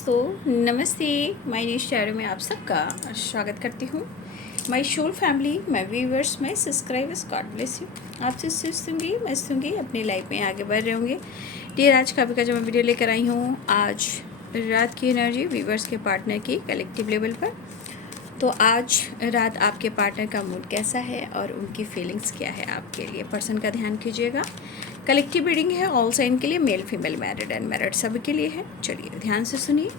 दोस्तों, नमस्ते। My new share में आप सबका स्वागत करती हूँ। My soul family, my viewers, my subscribers, God bless you. आपसे सीखूँगी, मैं सीखूँगी, अपनी लाइफ में आगे बढ़ रहे होंगे। डियर, आज का जो मैं वीडियो लेकर आई हूँ, आज रात की एनर्जी व्यूअर्स के पार्टनर की कलेक्टिव लेवल पर। तो आज रात आपके पार्टनर का मूड कैसा है और उनकी फीलिंग्स क्या है आपके लिए, पर्सन का ध्यान कीजिएगा। कलेक्टिव रीडिंग है, ऑल साइन के लिए, मेल फीमेल, मैरिड अनमैरिड सभी के लिए है। चलिए ध्यान से सुनिए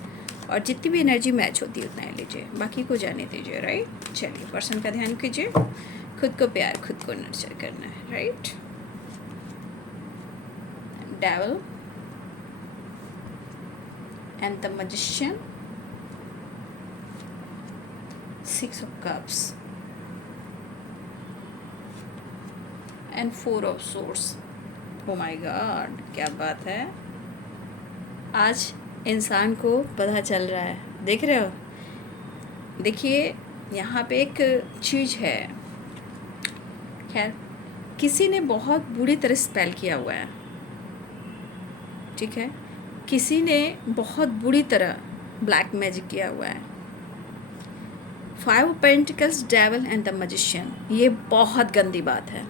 और जितनी भी एनर्जी मैच होती है उतना ही लीजिए, बाकी को जाने दीजिए। राइट, चलिए पर्सन का ध्यान कीजिए। खुद को प्यार, खुद को नर्चर करना है। Right, devil and the magician, 6 of cups and 4 of swords। Oh my God, क्या बात है। आज इंसान को पता चल रहा है, देख रहे हो। देखिए यहाँ पे एक चीज़ है। खैर, किसी ने बहुत बुरी तरह स्पेल किया हुआ है, ठीक है। किसी ने बहुत बुरी तरह ब्लैक मैजिक किया हुआ है। 5 of Pentacles, devil and the magician, ये बहुत गंदी बात है,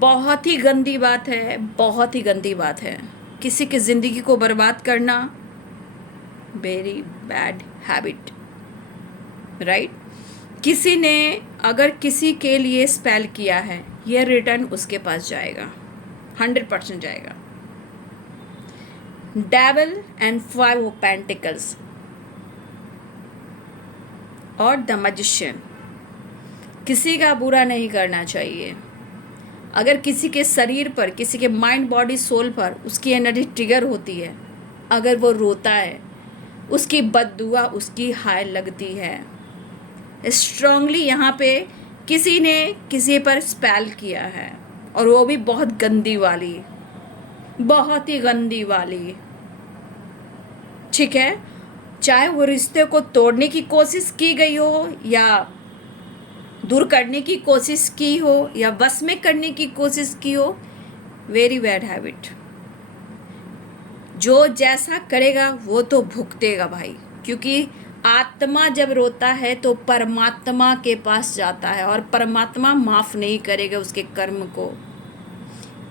बहुत ही गंदी बात है, बहुत ही गंदी बात है। किसी की ज़िंदगी को बर्बाद करना, वेरी बैड हैबिट। राइट, किसी ने अगर किसी के लिए स्पेल किया है, यह रिटर्न उसके पास जाएगा, 100% जाएगा। डेविल एंड 5 of Pentacles और द मैजिशियन, किसी का बुरा नहीं करना चाहिए। अगर किसी के शरीर पर, किसी के माइंड बॉडी सोल पर उसकी एनर्जी ट्रिगर होती है, अगर वो रोता है, उसकी बद्दुआ उसकी हाय लगती है। स्ट्रांगली यहाँ पे किसी ने किसी पर स्पेल किया है, और वो भी बहुत गंदी वाली, बहुत ही गंदी वाली, ठीक है। चाहे वो रिश्ते को तोड़ने की कोशिश की गई हो, या दूर करने की कोशिश की हो, या बस में करने की कोशिश की हो, वेरी बैड हैबिट। जो जैसा करेगा वो तो भुगतेगा भाई, क्योंकि आत्मा जब रोता है तो परमात्मा के पास जाता है, और परमात्मा माफ़ नहीं करेगा उसके कर्म को।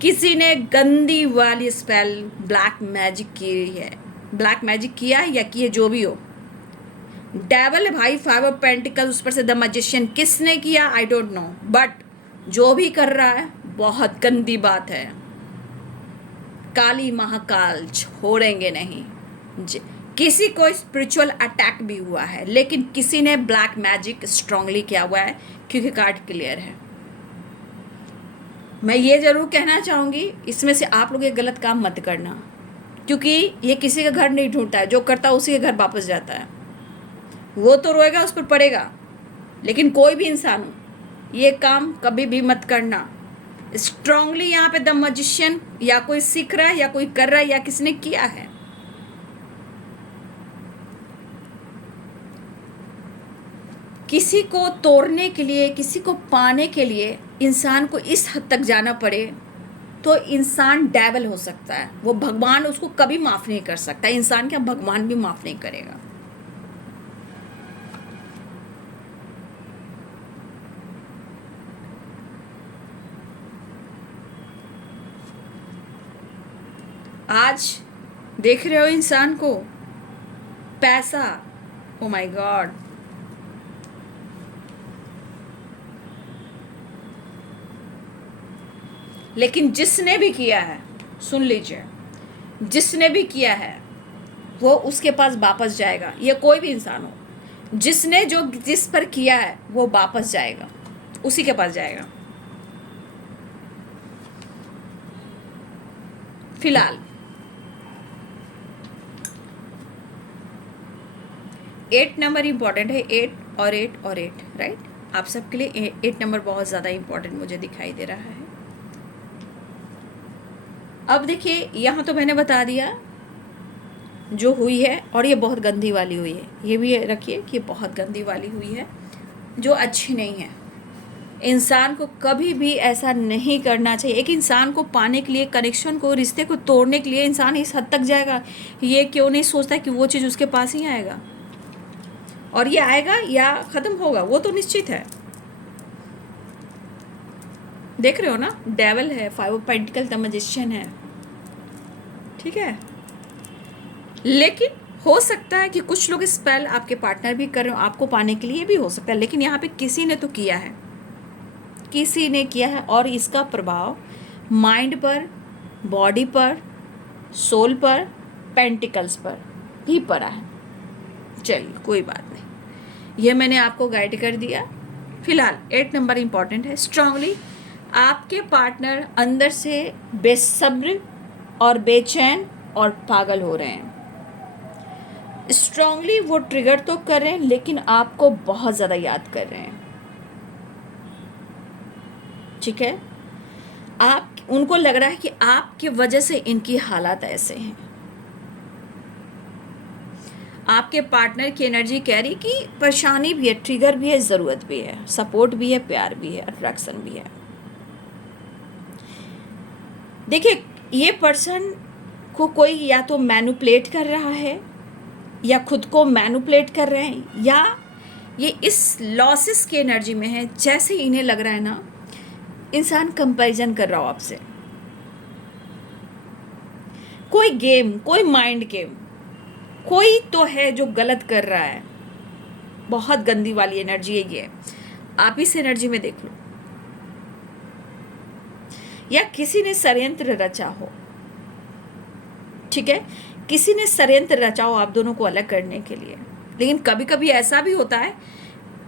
किसी ने गंदी वाली स्पेल ब्लैक मैजिक की है, ब्लैक मैजिक किया है या किए, जो भी हो। डेविल है भाई, 5 of Pentacles, उस पर से द मैजिशियन, किसने किया आई डोंट नो, बट जो भी कर रहा है बहुत गंदी बात है। काली महाकाल छोड़ेंगे नहीं। किसी को स्पिरिचुअल अटैक भी हुआ है, लेकिन किसी ने ब्लैक मैजिक स्ट्रांगली किया हुआ है, क्योंकि कार्ड क्लियर है। मैं ये जरूर कहना चाहूँगी, इसमें से आप लोग ये गलत काम मत करना, क्योंकि ये किसी का घर नहीं ढूंढता है, जो करता है उसी के घर वापस जाता है। वो तो रोएगा, उस पर पड़ेगा, लेकिन कोई भी इंसान हो, ये काम कभी भी मत करना। स्ट्रांगली यहाँ पे द मैजिशियन, या कोई सीख रहा है, या कोई कर रहा है, या किसने किया है। किसी को तोड़ने के लिए, किसी को पाने के लिए इंसान को इस हद तक जाना पड़े, तो इंसान डेविल हो सकता है। वो भगवान उसको कभी माफ़ नहीं कर सकता। इंसान क्या, भगवान भी माफ़ नहीं करेगा। आज देख रहे हो इंसान को, पैसा, ओ माय गॉड, लेकिन जिसने भी किया है, सुन लीजिए, जिसने भी किया है वो उसके पास वापस जाएगा। ये कोई भी इंसान हो, जिसने जो जिस पर किया है वो वापस जाएगा, उसी के पास जाएगा। फिलहाल 8 नंबर इम्पॉर्टेंट है, 8 और 8 और 8। राइट, आप सबके लिए 8 नंबर बहुत ज़्यादा इम्पॉर्टेंट मुझे दिखाई दे रहा है। अब देखिए, यहाँ तो मैंने बता दिया जो हुई है, और ये बहुत गंदी वाली हुई है। ये भी रखिए कि बहुत गंदी वाली हुई है, जो अच्छी नहीं है। इंसान को कभी भी ऐसा नहीं करना चाहिए। एक इंसान को पाने के लिए, कनेक्शन को, रिश्ते को तोड़ने के लिए इंसान इस हद तक जाएगा, ये क्यों नहीं सोचता कि वो चीज़ उसके पास ही आएगा, और ये आएगा या ख़त्म होगा, वो तो निश्चित है। देख रहे हो ना, डेविल है, 5 ऑफ पेंटिकल द मैजिशियन है, ठीक है। लेकिन हो सकता है कि कुछ लोग स्पेल आपके पार्टनर भी कर रहे हो आपको पाने के लिए, भी हो सकता है, लेकिन यहाँ पे किसी ने तो किया है, किसी ने किया है, और इसका प्रभाव माइंड पर, बॉडी पर, सोल पर, पेंटिकल्स पर भी पड़ा है। चलिए कोई बात नहीं, ये मैंने आपको गाइड कर दिया। फिलहाल 8 नंबर इम्पॉर्टेंट है। स्ट्रांगली आपके पार्टनर अंदर से बेसब्र और बेचैन और पागल हो रहे हैं। स्ट्रांगली वो ट्रिगर तो कर रहे हैं, लेकिन आपको बहुत ज़्यादा याद कर रहे हैं, ठीक है। आप, उनको लग रहा है कि आपकी वजह से इनकी हालात ऐसे हैं। आपके पार्टनर की एनर्जी कह रही कि परेशानी भी है, ट्रिगर भी है, ज़रूरत भी है, सपोर्ट भी है, प्यार भी है, अट्रैक्शन भी है। देखिए, ये पर्सन को कोई या तो मैनिपुलेट कर रहा है, या खुद को मैनिपुलेट कर रहे हैं, या ये इस लॉसेस की एनर्जी में है। जैसे इन्हें लग रहा है ना, इंसान कंपैरिजन कर रहा हो आपसे, कोई गेम, कोई माइंड गेम, कोई तो है जो गलत कर रहा है। बहुत गंदी वाली एनर्जी है ये, आप इस एनर्जी में देख लो। या किसी ने षड्यंत्र रचा हो, ठीक है, किसी ने षड्यंत्र रचा हो आप दोनों को अलग करने के लिए। लेकिन कभी कभी ऐसा भी होता है,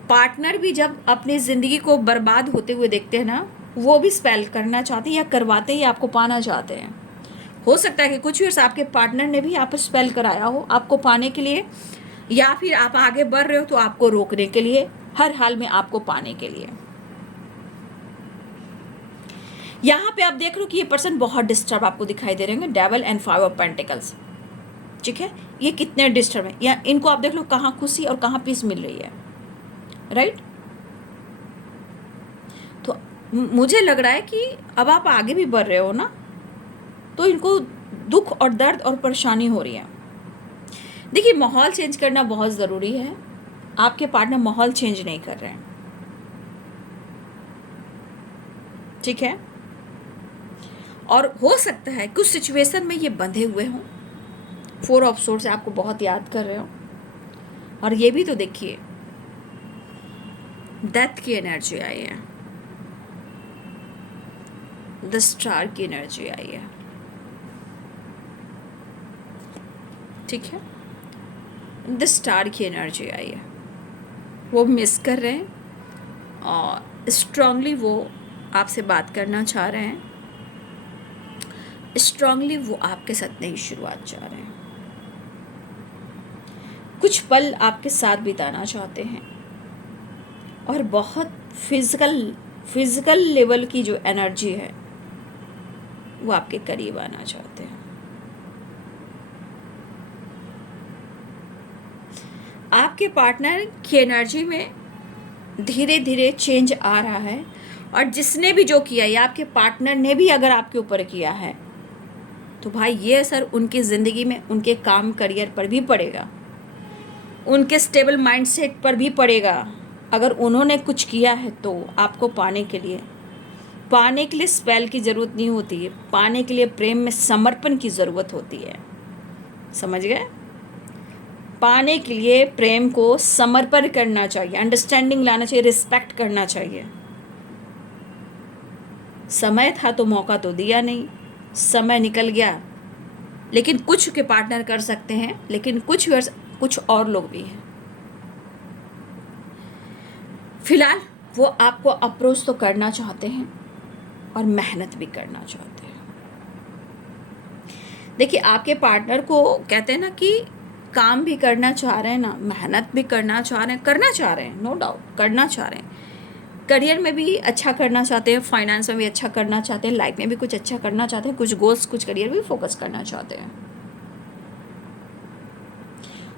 पार्टनर भी जब अपनी ज़िंदगी को बर्बाद होते हुए देखते हैं ना, वो भी स्पेल करना चाहते हैं या करवाते हैं या आपको पाना चाहते हैं। हो सकता है कि कुछ ईयर्स आपके पार्टनर ने भी आप पर स्पेल कराया हो आपको पाने के लिए, या फिर आप आगे बढ़ रहे हो तो आपको रोकने के लिए, हर हाल में आपको पाने के लिए। यहाँ पे आप देख रहे हो कि ये पर्सन बहुत डिस्टर्ब आपको दिखाई दे रहे होंगे, डेविल एंड 5 ऑफ पेंटिकल्स, ठीक है। ये कितने डिस्टर्ब है, या इनको आप देख लो कहाँ खुशी और कहाँ पीस मिल रही है, राइट। तो मुझे लग रहा है कि अब आप आगे भी बढ़ रहे हो ना, तो इनको दुख और दर्द और परेशानी हो रही है। देखिए, माहौल चेंज करना बहुत ज़रूरी है। आपके पार्टनर माहौल चेंज नहीं कर रहे हैं, ठीक है। और हो सकता है कुछ सिचुएशन में ये बंधे हुए हों, 4 ऑफ सोर्स से आपको बहुत याद कर रहे हो। और ये भी तो देखिए, डेथ की एनर्जी आई है, द स्टार की एनर्जी आई है, ठीक है। द स्टार की एनर्जी आई है, वो मिस कर रहे हैं और स्ट्रांगली वो आपसे बात करना चाह रहे हैं, स्ट्रांगली वो आपके साथ नई शुरुआत चाह रहे हैं, कुछ पल आपके साथ बिताना चाहते हैं, और बहुत फिजिकल लेवल की जो एनर्जी है वो आपके करीब आना चाहते हैं। आपके पार्टनर की एनर्जी में धीरे धीरे चेंज आ रहा है, और जिसने भी जो किया, या आपके पार्टनर ने भी अगर आपके ऊपर किया है, तो भाई ये असर उनकी ज़िंदगी में, उनके काम करियर पर भी पड़ेगा, उनके स्टेबल माइंडसेट पर भी पड़ेगा। अगर उन्होंने कुछ किया है तो आपको पाने के लिए स्पेल की ज़रूरत नहीं होती है, पाने के लिए प्रेम में समर्पण की ज़रूरत होती है, समझ गए। पाने के लिए प्रेम को समर्पण करना चाहिए, अंडरस्टैंडिंग लाना चाहिए, रिस्पेक्ट करना चाहिए। समय था तो मौका तो दिया नहीं, समय निकल गया। लेकिन कुछ के पार्टनर कर सकते हैं, लेकिन कुछ और लोग भी हैं। फिलहाल वो आपको अप्रोच तो करना चाहते हैं और मेहनत भी करना चाहते हैं। देखिए, आपके पार्टनर को कहते हैं ना कि काम भी करना चाह रहे हैं ना, मेहनत भी करना चाह रहे हैं, नो डाउट करना चाह रहे हैं। करियर में भी अच्छा करना चाहते हैं, फाइनेंस में भी अच्छा करना चाहते हैं, लाइफ में भी कुछ अच्छा करना चाहते हैं, कुछ गोल्स, कुछ करियर भी फोकस करना चाहते हैं।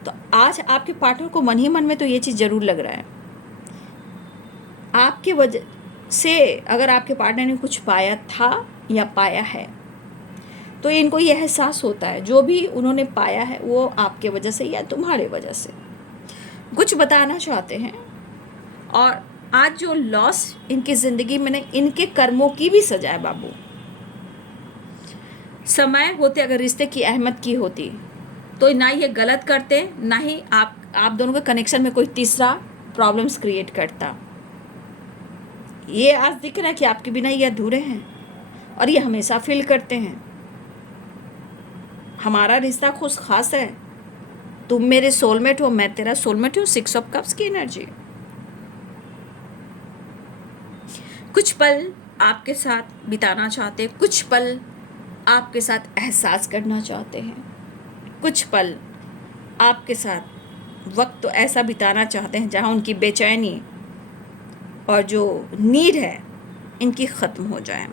तो आज आपके पार्टनर को मन ही मन में तो ये चीज़ ज़रूर लग रहा है, आपके वजह से अगर आपके पार्टनर ने कुछ पाया था या पाया है, तो इनको ये एहसास होता है जो भी उन्होंने पाया है वो आपके वजह से या तुम्हारे वजह से कुछ बताना चाहते हैं। और आज जो लॉस इनकी ज़िंदगी में नहीं, इनके कर्मों की भी सजा है बाबू। समय होते अगर रिश्ते की अहमियत की होती तो ना ये गलत करते, ना ही आप दोनों के कनेक्शन में कोई तीसरा प्रॉब्लम्स क्रिएट करता। ये आज दिख रहा है कि आपके बिना ये अधूरे हैं और ये हमेशा फील करते हैं हमारा रिश्ता खुश खास है, तुम मेरे सोलमेट हो, मैं तेरा सोलमेट हूँ। 6 ऑफ कप्स की एनर्जी। कुछ पल आपके साथ बिताना चाहते हैं, कुछ पल आपके साथ एहसास करना चाहते हैं, कुछ पल आपके साथ वक्त तो ऐसा बिताना चाहते हैं जहाँ उनकी बेचैनी और जो नीड है इनकी ख़त्म हो जाए,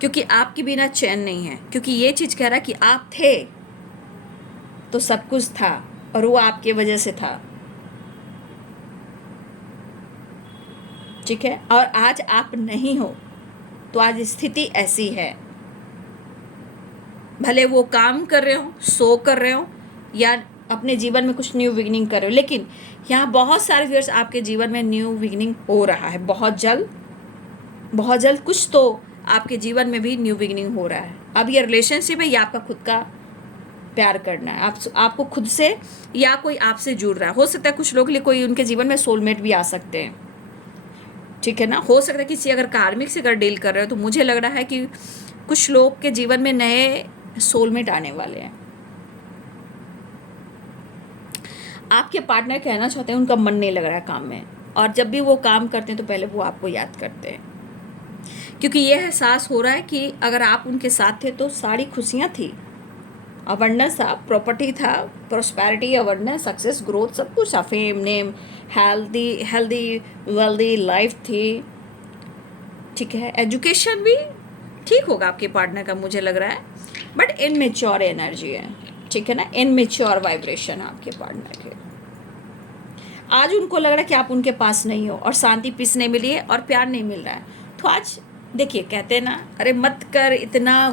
क्योंकि आपके बिना चैन नहीं है। क्योंकि ये चीज़ कह रहा है कि आप थे तो सब कुछ था और वो आपके वजह से था, ठीक है। और आज आप नहीं हो तो आज स्थिति ऐसी है, भले वो काम कर रहे हो, सो कर रहे हो या अपने जीवन में कुछ न्यू बिगिनिंग कर रहे हो, लेकिन यहाँ बहुत सारे व्यूअर्स आपके जीवन में न्यू बिगिनिंग हो रहा है। बहुत जल्द कुछ तो आपके जीवन में भी न्यू बिगिनिंग हो रहा है। अब ये रिलेशनशिप है या आपका खुद का प्यार करना है, आपको खुद से या कोई आपसे जुड़ रहा है। हो सकता है कुछ लोग के लिए कोई उनके जीवन में सोलमेट भी आ सकते हैं, ठीक है ना। हो सकता है किसी अगर कार्मिक से अगर डील कर रहे हो तो मुझे लग रहा है कि कुछ लोग के जीवन में नए सोलमेट आने वाले हैं। आपके पार्टनर कहना चाहते हैं उनका मन नहीं लग रहा है काम में, और जब भी वो काम करते हैं तो पहले वो आपको याद करते हैं, क्योंकि ये एहसास हो रहा है कि अगर आप उनके साथ थे तो सारी खुशियाँ थी, अवेयरनेस था, प्रॉपर्टी था, प्रॉस्पेरिटी, अवेयरनेस, सक्सेस, ग्रोथ, सब कुछ था, fame, name, healthy wealthy life थी, ठीक है। एजुकेशन भी ठीक होगा आपके पार्टनर का मुझे लग रहा है, बट इनमेच्योर एनर्जी है, ठीक है ना, इनमेच्योर वाइब्रेशन आपके पार्टनर के। आज उनको लग रहा है कि आप उनके पास नहीं हो और शांति पीस नहीं मिली है और प्यार नहीं मिल रहा है। तो आज देखिए, कहते हैं ना, अरे मत कर इतना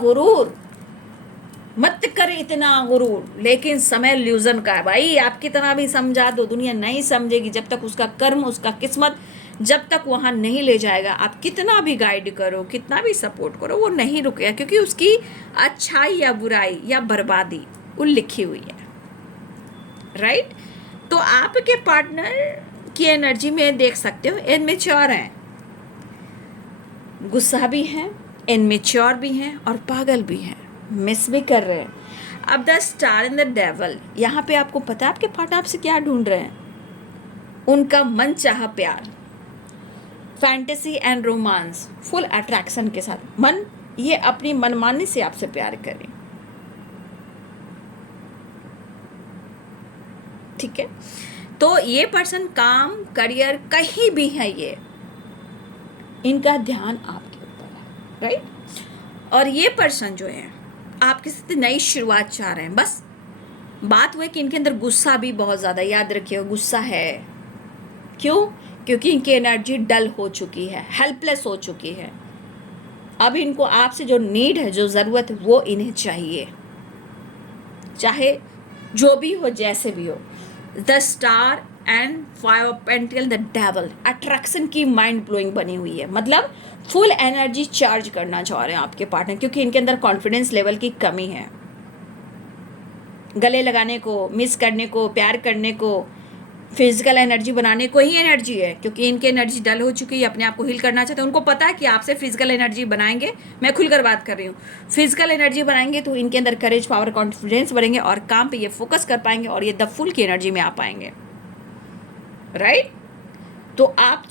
गुरूर, लेकिन समय ल्यूजन का है भाई। आप कितना भी समझा दो दुनिया नहीं समझेगी जब तक उसका कर्म, उसका किस्मत जब तक वहाँ नहीं ले जाएगा। आप कितना भी गाइड करो, कितना भी सपोर्ट करो, वो नहीं रुकेगा, क्योंकि उसकी अच्छाई या बुराई या बर्बादी वो लिखी हुई है, राइट। तो आपके पार्टनर की एनर्जी में देख सकते हो इनमेच्योर हैं, गुस्सा भी हैं, इनमेच्योर भी हैं और पागल भी हैं, मिस भी कर रहे हैं। अब the star and the devil, यहाँ पे आपको पता है आपके पार्टनर आपसे क्या ढूंढ रहे हैं? उनका मन चाहा प्यार, fantasy and romance, full attraction के साथ मन ये अपनी मनमानी से आपसे प्यार करें, ठीक है। तो ये पर्सन काम, करियर कहीं भी है, ये इनका ध्यान आपके ऊपर है, राइट। और ये पर्सन जो है आपके साथ नई शुरुआत चाह रहे हैं। बस बात हुई कि इनके अंदर गुस्सा भी बहुत ज़्यादा, याद रखिए गुस्सा है। क्यों? क्योंकि इनकी एनर्जी डल हो चुकी है, हेल्पलेस हो चुकी है। अब इनको आपसे जो नीड है, जो ज़रूरत है, वो इन्हें चाहिए, चाहे जो भी हो, जैसे भी हो। The star and 5 of pentacle, the devil, attraction की माइंड ब्लोइंग बनी हुई है। मतलब फुल एनर्जी चार्ज करना चाह रहे हैं आपके पार्टनर, क्योंकि इनके अंदर कॉन्फिडेंस लेवल की कमी है। गले लगाने को, मिस करने को, प्यार करने को, फिजिकल एनर्जी बनाने को ही एनर्जी है, क्योंकि इनकी एनर्जी डल हो चुकी है, अपने आप को हील करना चाहते हैं। उनको पता है कि आपसे फिजिकल एनर्जी बनाएंगे, मैं खुलकर बात कर रही हूँ, फिजिकल एनर्जी बनाएंगे तो इनके अंदर करेज, पावर, कॉन्फिडेंस बढ़ेंगे और काम पे ये फोकस कर पाएंगे और ये द फुल की एनर्जी में आ पाएंगे, राइट। तो आप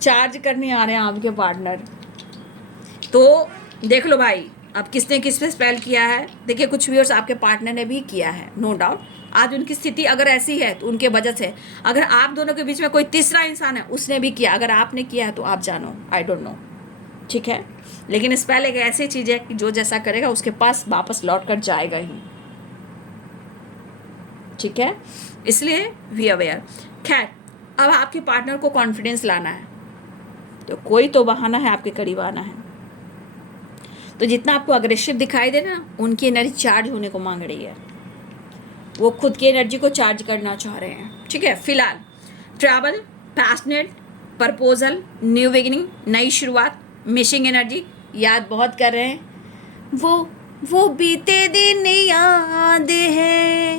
चार्ज करने आ रहे हैं आपके पार्टनर। तो देख लो भाई, अब किसने किस पे स्पेल किया है। देखिए, कुछ व्यूअर्स आपके पार्टनर ने भी किया है, नो डाउट। आज उनकी स्थिति अगर ऐसी है तो उनके वजह से, अगर आप दोनों के बीच में कोई तीसरा इंसान है, उसने भी किया, अगर आपने किया है तो आप जानो, आई डोंट नो, ठीक है। लेकिन स्पेल एक ऐसी चीज़ है कि जो जैसा करेगा उसके पास वापस लौट कर जाएगा ही, ठीक है। इसलिए वी अवेयर। खैर, अब आपके पार्टनर को कॉन्फिडेंस लाना है, तो कोई तो बहाना है आपके करीब आना है। तो जितना आपको अग्रेसिव दिखाई दे ना, उनकी एनर्जी चार्ज होने को मांग रही है, वो खुद की एनर्जी को चार्ज करना चाह रहे हैं। ठीक है, फिलहाल travel, passionate, proposal, new beginning, नई शुरुआत, मिसिंग एनर्जी, याद बहुत कर रहे हैं। वो बीते दिन याद है,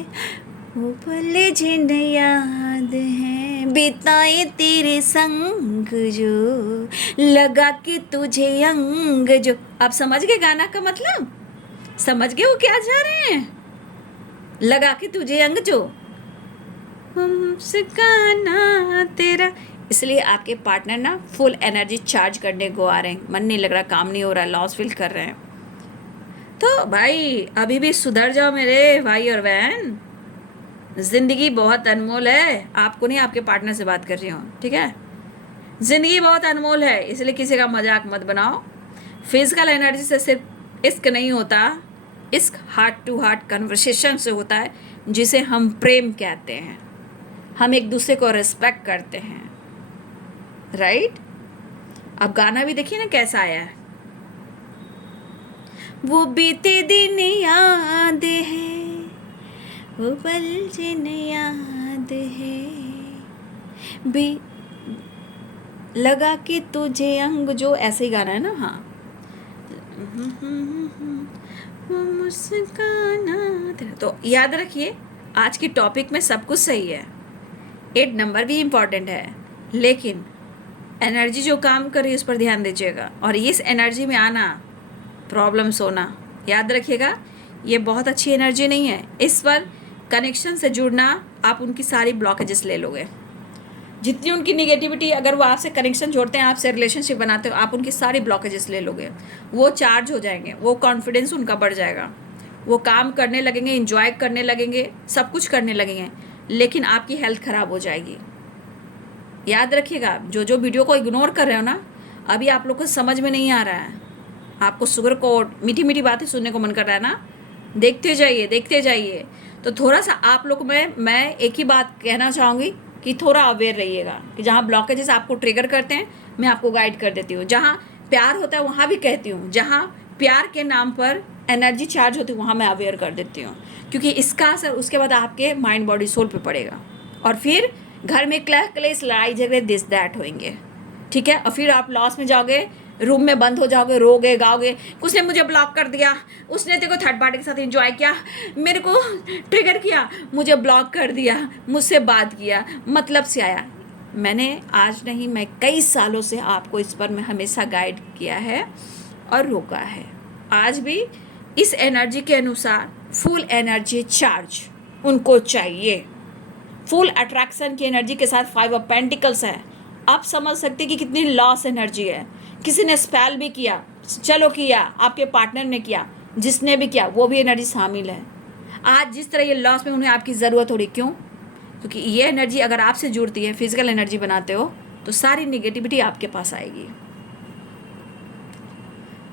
वो पल जिन याद है, बिताए तेरे संग जो, लगा के तुझे अंग जो। आप समझ गए गाना का मतलब? समझ गए वो क्या जा रहे हैं? लगा के तुझे अंग जो, मुस्काना तेरा। इसलिए आपके पार्टनर ना फुल एनर्जी चार्ज करने को आ रहे हैं। मन नहीं लग रहा, काम नहीं हो रहा, लॉस फील कर रहे हैं। तो भाई अभी भी सुधर जाओ मेरे भाई और बहन। जिंदगी बहुत अनमोल है। आपको नहीं, आपके पार्टनर से बात कर रही हूँ, ठीक है? जिंदगी बहुत अनमोल है, इसलिए किसी का मजाक मत बनाओ। फिजिकल एनर्जी से सिर्फ इश्क नहीं होता, इश्क हार्ट टू हार्ट कन्वर्सेशन से होता है, जिसे हम प्रेम कहते हैं। हम एक दूसरे को रिस्पेक्ट करते हैं, राइट? अब गाना भी देखिए ना कैसा आया है। वो बीते दिन याद है, वो पल जिन याद है, भी लगा के तुझे अंग जो, ऐसे ही गाना है ना। हाँ, वो मुस्काना तेरा। तो याद रखिए, आज की टॉपिक में सब कुछ सही है, 8 नंबर भी इम्पॉर्टेंट है, लेकिन एनर्जी जो काम कर रही है उस पर ध्यान दीजिएगा। और इस एनर्जी में आना, प्रॉब्लम्स होना, याद रखिएगा, ये बहुत अच्छी एनर्जी नहीं है। इस पर कनेक्शन से जुड़ना, आप उनकी सारी ब्लॉकेजेस ले लोगे। जितनी उनकी निगेटिविटी, अगर वो आपसे कनेक्शन जोड़ते हैं, आपसे रिलेशनशिप बनाते हो, आप उनकी सारी ब्लॉकेजेस ले लोगे। वो चार्ज हो जाएंगे, वो कॉन्फिडेंस उनका बढ़ जाएगा, वो काम करने लगेंगे, इंजॉय करने लगेंगे, सब कुछ करने लगेंगे, लेकिन आपकी हेल्थ ख़राब हो जाएगी। याद रखिएगा, जो जो वीडियो को इग्नोर कर रहे हो ना, अभी आप लोग को समझ में नहीं आ रहा है, आपको शुगर कोट मीठी मीठी बातें सुनने को मन कर रहा है ना, देखते जाइए देखते जाइए। तो थोड़ा सा आप लोग में मैं एक ही बात कहना चाहूँगी कि थोड़ा अवेयर रहिएगा कि जहाँ ब्लॉकेजेस आपको ट्रिगर करते हैं, मैं आपको गाइड कर देती हूँ। जहाँ प्यार होता है वहाँ भी कहती हूँ, जहाँ प्यार के नाम पर एनर्जी चार्ज होती है वहाँ मैं अवेयर कर देती हूँ, क्योंकि इसका असर उसके बाद आपके माइंड बॉडी सोल पे पड़ेगा, और फिर घर में क्लेश, लड़ाई झगड़े, दिस दैट होंगे। ठीक है? और फिर आप लॉस में जाओगे, रूम में बंद हो जाओगे, रोगे गाओगे, उसने मुझे ब्लॉक कर दिया, उसने तेरे को थर्ड पार्टी के साथ एंजॉय किया, मेरे को ट्रिगर किया, मुझे ब्लॉक कर दिया, मुझसे बात किया, मतलब से आया। मैंने आज नहीं, मैं कई सालों से आपको इस पर मैं हमेशा गाइड किया है और रोका है। आज भी इस एनर्जी के अनुसार फुल एनर्जी चार्ज उनको चाहिए। फुल अट्रैक्शन की एनर्जी के साथ 5 ऑफ पेंटिकल्स है। आप समझ सकते कि कितनी लॉस एनर्जी है। किसी ने स्पेल भी किया, चलो किया, आपके पार्टनर ने किया, जिसने भी किया वो भी एनर्जी शामिल है। आज जिस तरह ये लॉस में उन्हें आपकी ज़रूरत हो रही, क्यों? क्योंकि ये एनर्जी अगर आपसे जुड़ती है, फिजिकल एनर्जी बनाते हो, तो सारी निगेटिविटी आपके पास आएगी।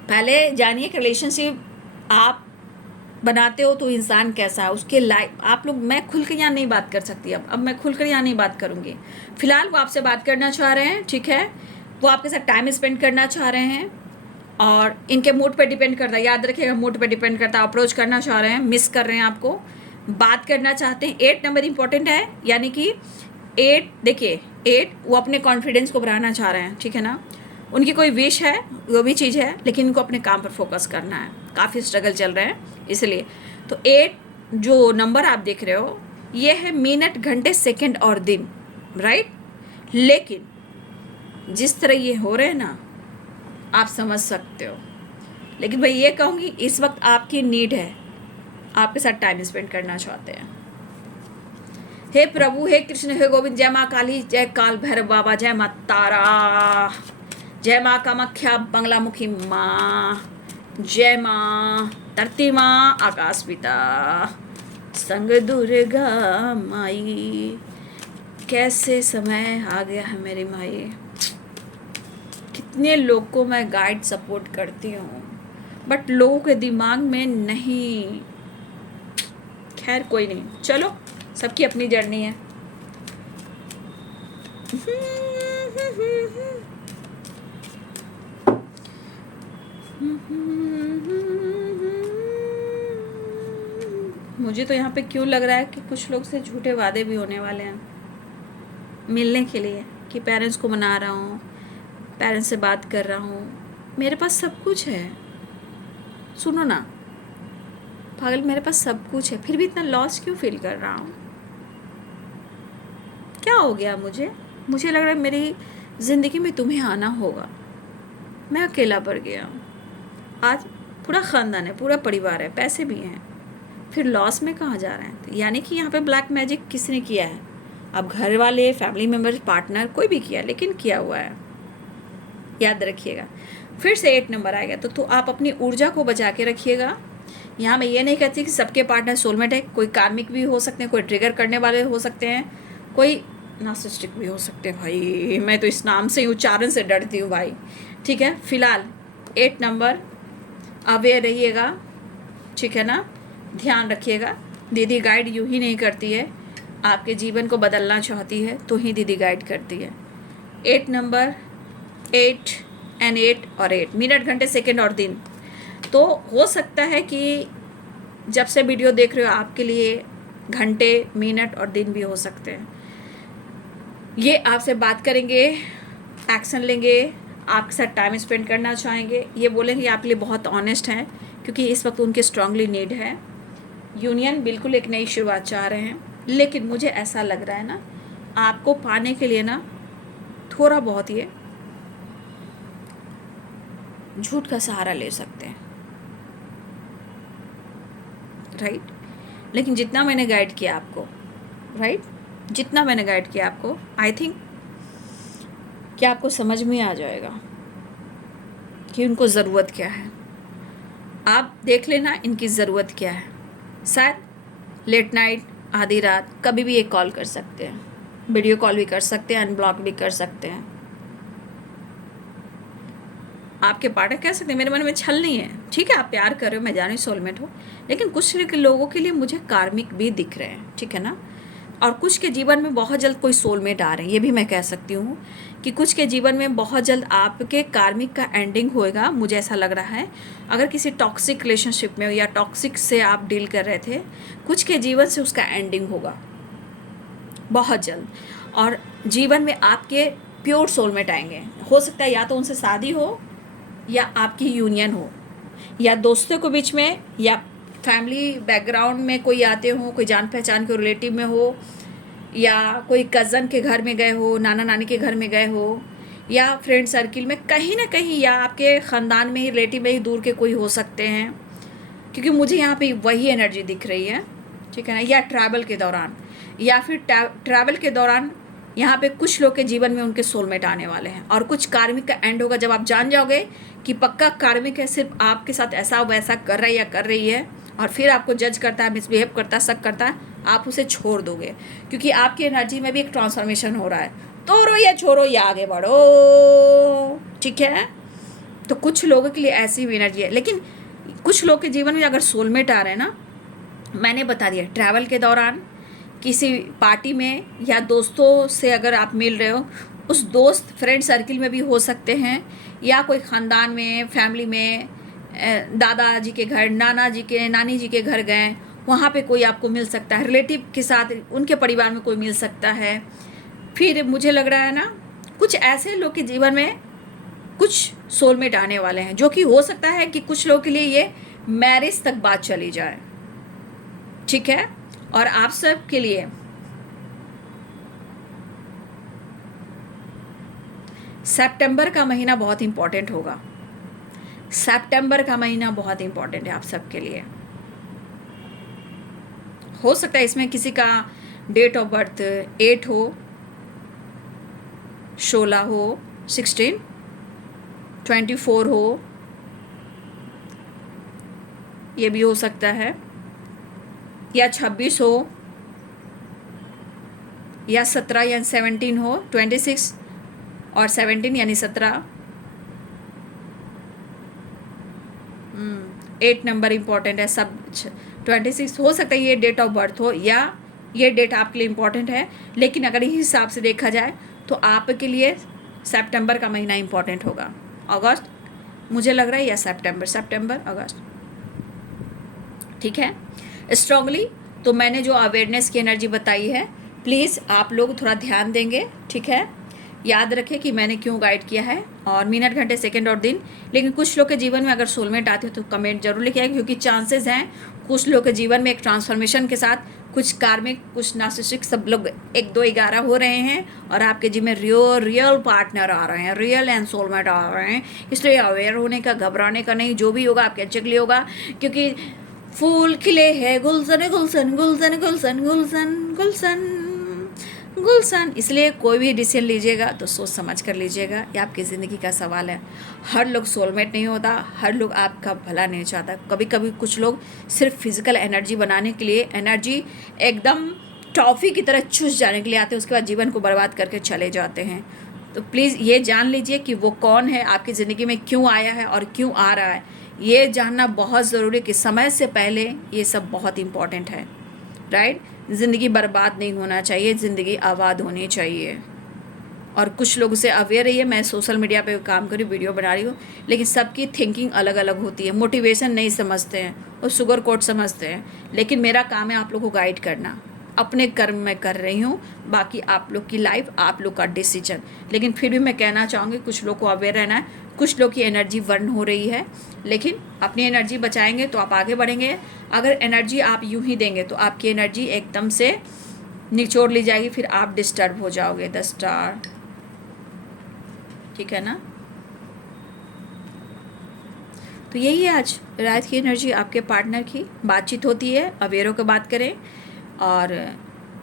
पहले जानिए कि रिलेशनशिप आप बनाते हो तो इंसान कैसा है, उसके लाइफ आप लोग। मैं खुल कर यहाँ नहीं बात कर सकती, अब मैं खुल कर यहाँ नहीं बात करूँगी। फिलहाल वो आपसे बात करना चाह रहे हैं, ठीक है? वो आपके साथ टाइम स्पेंड करना चाह रहे हैं, और इनके मूड पे डिपेंड करता है, याद रखिएगा, मूड पे डिपेंड करता है। अप्रोच करना चाह रहे हैं, मिस कर रहे हैं आपको, बात करना चाहते हैं। 8 नंबर इंपॉर्टेंट है, यानी कि 8, देखिए 8 वो अपने कॉन्फिडेंस को बढ़ाना चाह रहे हैं, ठीक है ना? उनकी कोई विश है, वो भी चीज़ है, लेकिन इनको अपने काम पर फोकस करना है। काफ़ी स्ट्रगल चल रहे हैं, इसलिए तो 8 जो नंबर आप देख रहे हो, ये है मिनट, घंटे, सेकंड और दिन, राइट? लेकिन जिस तरह ये हो रहे हैं ना, आप समझ सकते हो। लेकिन मैं ये कहूँगी, इस वक्त आपकी नीड है, आपके साथ टाइम स्पेंड करना चाहते हैं। हे प्रभु, हे कृष्ण, हे गोविंद, जय माँ काली, जय काल भैरव बाबा, जय माँ तारा, जय माँ कामाख्या बंगलामुखी माँ, जय माँ धरती माँ आकाश पिता, संग दुर्गा माई। कैसे समय आ गया है मेरी माई। कितने लोग को मैं गाइड सपोर्ट करती हूँ, बट लोगों के दिमाग में नहीं। खैर कोई नहीं, चलो, सबकी अपनी जर्नी है। मुझे तो यहाँ पे क्यों लग रहा है कि कुछ लोग से झूठे वादे भी होने वाले हैं मिलने के लिए, कि पेरेंट्स को मना रहा हूँ, पेरेंट्स से बात कर रहा हूँ, मेरे पास सब कुछ है। सुनो ना पागल, मेरे पास सब कुछ है, फिर भी इतना लॉस क्यों फील कर रहा हूँ? क्या हो गया मुझे लग रहा है मेरी ज़िंदगी में तुम्हें आना होगा। मैं अकेला पड़ गया हूँ। आज पूरा ख़ानदान है, पूरा परिवार है, पैसे भी हैं, फिर लॉस में कहाँ जा रहे हैं? यानी कि यहाँ पे ब्लैक मैजिक किसने किया है? अब घर वाले, फैमिली मेम्बर, पार्टनर, कोई भी किया, लेकिन किया हुआ है। याद रखिएगा, फिर से 8 नंबर आएगा तो आप अपनी ऊर्जा को बचा के रखिएगा। यहाँ मैं ये नहीं कहती कि सबके पार्टनर सोलमेट है, कोई कार्मिक भी हो सकते हैं, कोई ट्रिगर करने वाले हो सकते हैं, कोई नार्सिसिस्टिक भी हो सकते हैं। भाई मैं तो इस नाम से ही, उच्चारण से डरती हूँ भाई। ठीक है, फिलहाल 8 नंबर अवेयर रहिएगा, ठीक है ना, ध्यान रखिएगा। दीदी गाइड यूँ ही नहीं करती है, आपके जीवन को बदलना चाहती है तो ही दीदी गाइड करती है। 8 नंबर, 8 एंड 8 और 8 मिनट, घंटे, सेकंड और दिन। तो हो सकता है कि जब से वीडियो देख रहे हो आपके लिए घंटे, मिनट और दिन भी हो सकते हैं। ये आपसे बात करेंगे, एक्शन लेंगे, आपके साथ टाइम स्पेंड करना चाहेंगे, ये बोलेंगे आपके लिए बहुत ऑनेस्ट हैं, क्योंकि इस वक्त उनके स्ट्रांगली नीड है। यूनियन बिल्कुल एक नई शुरुआत चाह रहे हैं, लेकिन मुझे ऐसा लग रहा है ना, आपको पाने के लिए ना थोड़ा बहुत ये झूठ का सहारा ले सकते हैं, राइट। लेकिन जितना मैंने गाइड किया आपको, राइट, जितना मैंने गाइड किया आपको, आई थिंक कि आपको समझ में आ जाएगा कि उनको ज़रूरत क्या है। आप देख लेना इनकी ज़रूरत क्या है। शायद लेट नाइट, आधी रात, कभी भी एक कॉल कर सकते हैं, वीडियो कॉल भी कर सकते हैं, अनब्लॉक भी कर सकते हैं। आपके पार्टनर कह सकते हैं मेरे मन में छल नहीं है, ठीक है, आप प्यार कर रहे हो, मैं जान रही हूँ सोलमेट हो, लेकिन कुछ लोगों के लिए मुझे कार्मिक भी दिख रहे हैं, ठीक है ना। और कुछ के जीवन में बहुत जल्द कोई सोलमेट आ रहे हैं, ये भी मैं कह सकती हूँ कि कुछ के जीवन में बहुत जल्द आपके कार्मिक का एंडिंग होएगा, मुझे ऐसा लग रहा है। अगर किसी टॉक्सिक रिलेशनशिप में हो या टॉक्सिक से आप डील कर रहे थे, कुछ के जीवन से उसका एंडिंग होगा बहुत जल्द, और जीवन में आपके प्योर सोलमेट आएंगे। हो सकता है या तो उनसे शादी हो, या आपकी यूनियन हो, या दोस्तों के बीच में, या फैमिली बैकग्राउंड में कोई आते हो, कोई जान पहचान के रिलेटिव में हो, या कोई कज़न के घर में गए हो, नाना नानी के घर में गए हो, या फ्रेंड सर्किल में कहीं ना कहीं, या आपके ख़ानदान में ही, रिलेटिव में ही दूर के कोई हो सकते हैं, क्योंकि मुझे यहाँ पे वही एनर्जी दिख रही है, ठीक है ना। या ट्रैवल के दौरान, या फिर ट्रैवल के दौरान यहाँ पे कुछ लोग के जीवन में उनके सोलमेट आने वाले हैं, और कुछ कार्मिक का एंड होगा जब आप जान जाओगे कि पक्का कार्मिक है, सिर्फ आपके साथ ऐसा वैसा कर रहा है या कर रही है, और फिर आपको जज करता है, मिसबिहेव करता है, शक करता है, आप उसे छोड़ दोगे, क्योंकि आपकी एनर्जी में भी एक ट्रांसफॉर्मेशन हो रहा है। तोड़ो या छोड़ो या आगे बढ़ो, ठीक है। तो कुछ लोगों के लिए ऐसी भी एनर्जी है, लेकिन कुछ लोग के जीवन में अगर सोलमेट आ रहे हैं ना, मैंने बता दिया, ट्रैवल के दौरान, किसी पार्टी में, या दोस्तों से अगर आप मिल रहे हो, उस दोस्त फ्रेंड सर्किल में भी हो सकते हैं, या कोई ख़ानदान में, फैमिली में, दादाजी के घर, नाना जी के, नानी जी के घर गए, वहाँ पे कोई आपको मिल सकता है, रिलेटिव के साथ उनके परिवार में कोई मिल सकता है। फिर मुझे लग रहा है ना, कुछ ऐसे लोग के जीवन में कुछ सोलमेट आने वाले हैं, जो कि हो सकता है कि कुछ लोगों के लिए ये मैरिज तक बात चली जाए, ठीक है। और आप सब के लिए सितंबर का महीना बहुत इंपॉर्टेंट होगा। सितंबर का महीना बहुत इंपॉर्टेंट है आप सब के लिए। हो सकता है इसमें किसी का डेट ऑफ बर्थ 8 हो, 16 हो, 16, 24 हो, ये भी हो सकता है, या 26 हो, या 17 या 17 हो, 26 और 17 यानी 17। 8 नंबर इम्पॉर्टेंट है सब। 26 हो सकता है ये डेट ऑफ बर्थ हो, या ये डेट आपके लिए इम्पॉर्टेंट है, लेकिन अगर इस हिसाब से देखा जाए तो आपके लिए सितंबर का महीना इम्पॉर्टेंट होगा। अगस्त मुझे लग रहा है, या सितंबर अगस्त, ठीक है। स्ट्रांगली तो मैंने जो अवेयरनेस की एनर्जी बताई है, प्लीज़ आप लोग थोड़ा ध्यान देंगे, ठीक है। याद रखें कि मैंने क्यों गाइड किया है, और मिनट, घंटे, सेकंड और दिन। लेकिन कुछ लोग के जीवन में अगर सोलमेट आते हो तो कमेंट जरूर लिखिएगा, क्योंकि चांसेस हैं कुछ लोग के जीवन में एक ट्रांसफॉर्मेशन के साथ कुछ कार्मिक, कुछ नार्सिसिस्टिक, सब लोग 1, 2, 11 हो रहे हैं, और आपके जीवन में रियल पार्टनर आ रहे हैं, रियल एंड सोलमेट आ रहे हैं। इसलिए अवेयर होने का, घबराने का नहीं, जो भी होगा आपके अच्छे के लिए होगा, क्योंकि फूल खिले हैं गुलशन गुलशन गुलशन गुलशन गुलशन गुलशन गुलशन। इसलिए कोई भी डिसीजन लीजिएगा तो सोच समझ कर लीजिएगा, ये आपकी ज़िंदगी का सवाल है। हर लोग सोलमेट नहीं होता, हर लोग आपका भला नहीं चाहता। कभी कभी कुछ लोग सिर्फ फिजिकल एनर्जी बनाने के लिए, एनर्जी एकदम टॉफ़ी की तरह चूस जाने के लिए आते हैं, उसके बाद जीवन को बर्बाद करके चले जाते हैं। तो प्लीज़ ये जान लीजिए कि वो कौन है, आपकी ज़िंदगी में क्यों आया है और क्यों आ रहा है। ये जानना बहुत ज़रूरी कि समय से पहले ये सब बहुत इम्पॉर्टेंट है, राइट। ज़िंदगी बर्बाद नहीं होना चाहिए, ज़िंदगी आबाद होनी चाहिए। और कुछ लोग से अवेयर रहिए। मैं सोशल मीडिया पे काम करी, वीडियो बना रही हूँ, लेकिन सबकी थिंकिंग अलग अलग होती है, मोटिवेशन नहीं समझते हैं और शुगर कोट समझते हैं। लेकिन मेरा काम है आप लोग को गाइड करना, अपने कर्म में कर रही हूँ, बाकी आप लोग की लाइफ, आप लोग का डिसीजन। लेकिन फिर भी मैं कहना चाहूँगी कुछ लोग को अवेयर रहना है। कुछ लोग की एनर्जी बर्न हो रही है, लेकिन अपनी एनर्जी बचाएंगे तो आप आगे बढ़ेंगे। अगर एनर्जी आप यूं ही देंगे तो आपकी एनर्जी एकदम से निचोड़ ली जाएगी, फिर आप डिस्टर्ब हो जाओगे। 10 स्टार, ठीक है ना। तो यही है आज रात की एनर्जी आपके पार्टनर की। बातचीत होती है, अवेयरों की बात करें। और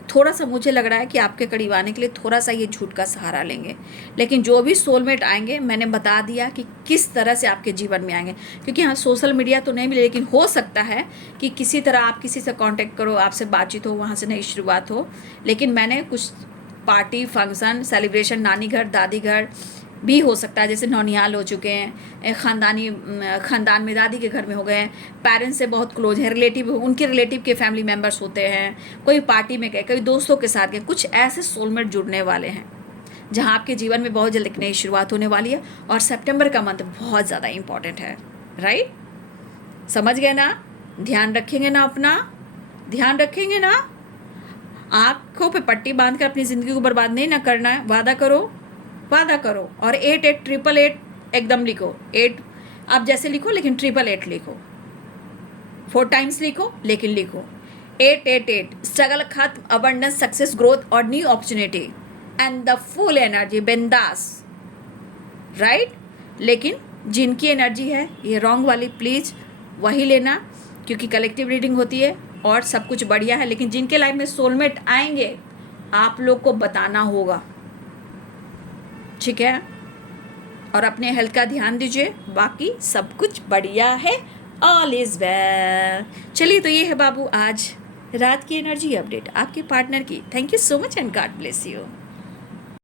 थोड़ा सा मुझे लग रहा है कि आपके करीब आने के लिए थोड़ा सा ये झूठ का सहारा लेंगे। लेकिन जो भी सोलमेट आएंगे, मैंने बता दिया कि किस तरह से आपके जीवन में आएंगे। क्योंकि हाँ, सोशल मीडिया तो नहीं मिले, लेकिन हो सकता है कि किसी तरह आप किसी से कांटेक्ट करो, आपसे बातचीत हो, वहाँ से नई शुरुआत हो। लेकिन मैंने कुछ पार्टी, फंक्शन, सेलिब्रेशन, नानी घर, दादी घर भी हो सकता है, जैसे नौनिहाल हो चुके हैं, ख़ानदान में दादी के घर में हो गए हैं, पेरेंट्स से बहुत क्लोज हैं, रिलेटिव, उनके रिलेटिव के फैमिली मेम्बर्स होते हैं, कोई पार्टी में गए, कभी दोस्तों के साथ गए। कुछ ऐसे सोलमेट जुड़ने वाले हैं जहां आपके जीवन में बहुत जल्द एक नई शुरुआत होने वाली है। और सितंबर का मंथ बहुत ज़्यादा इंपॉर्टेंट है, राइट। समझ गए ना। ध्यान रखेंगे ना, अपना ध्यान रखेंगे ना। आँखों पे पट्टी बांध कर अपनी ज़िंदगी को बर्बाद नहीं ना करना है। वादा करो, वादा करो। और 8888 एकदम लिखो। 8 आप जैसे लिखो, लेकिन 888 लिखो। 4 टाइम्स लिखो, लेकिन लिखो 888। स्ट्रगल खत्म, अबंडेंस, सक्सेस, ग्रोथ और new opportunity and the full energy, बिंदास, राइट। लेकिन जिनकी एनर्जी है ये रॉन्ग वाली, प्लीज़ वही लेना, क्योंकि कलेक्टिव रीडिंग होती है और सब कुछ बढ़िया है। लेकिन जिनके लाइफ में सोलमेट आएंगे, आप लोग को बताना होगा, ठीक है। और अपने हेल्थ का ध्यान दीजिए, बाकी सब कुछ बढ़िया है, ऑल इज वेल। चलिए, तो ये है बाबू आज रात की एनर्जी अपडेट आपके पार्टनर की। Thank you so much and God bless you.